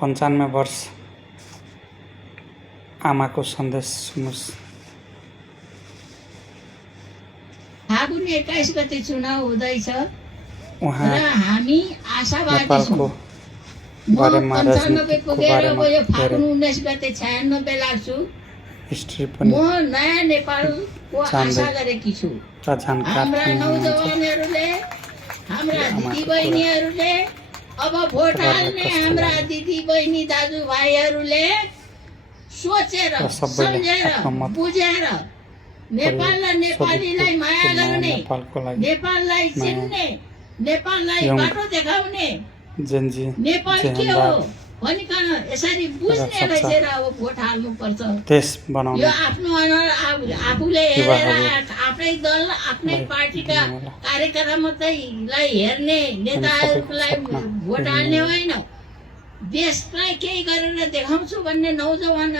95 वर्ष आमाको सन्देश सुन्नुहोस्। फागुन 21 गते चुनाव हुँदैछ उहाँ र हामी आशावादी नेपालको छौँ। बारेमा 95 राजनीतिको पुगेर बारेमा यो धेरै फागुन 19 गते 96 लाग्छु। हिस्ट्री म पनि नयाँ नेपालको जान्दै आशा गरेकी छु। र जानकार हाम्रा पनि हुनुहुन्छ। नौजवानहरूले, हाम्रा आमाको दिदीबहिनीहरूले, अब भोट तपाईँहरूलाई हाल्ने कस्तो हाम्रा लाग्यो? दिदीबहिनी दाजुभाइहरूले सोचेर र सबैले सम्झेर आफ्नो मत बुझेर नेपाललाई नेपालीलाई माया नयाँ गर्ने, नेपालको लागि नेपाललाई नयाँ चिन्ने, नेपाललाई यङ बाटो देखाउने, जेनजी नेपाल के हो जेहेन्दार भनिकन यसरी बुझ्ने र रहेछ अब भोट हाल्नुपर्छ। देश बनाउने यो आफ्नो अनुहार आफूले हेरेर युवाहरू आफ्नै दल आफ्नै लाई पार्टीका दिनुहोला। कार्यकर्ता मात्रैलाई हेर्ने नेताहरूलाई सपना भोट हाल्ने होइन, देशलाई केही गरेर देखाउँछु भन्ने नौजवान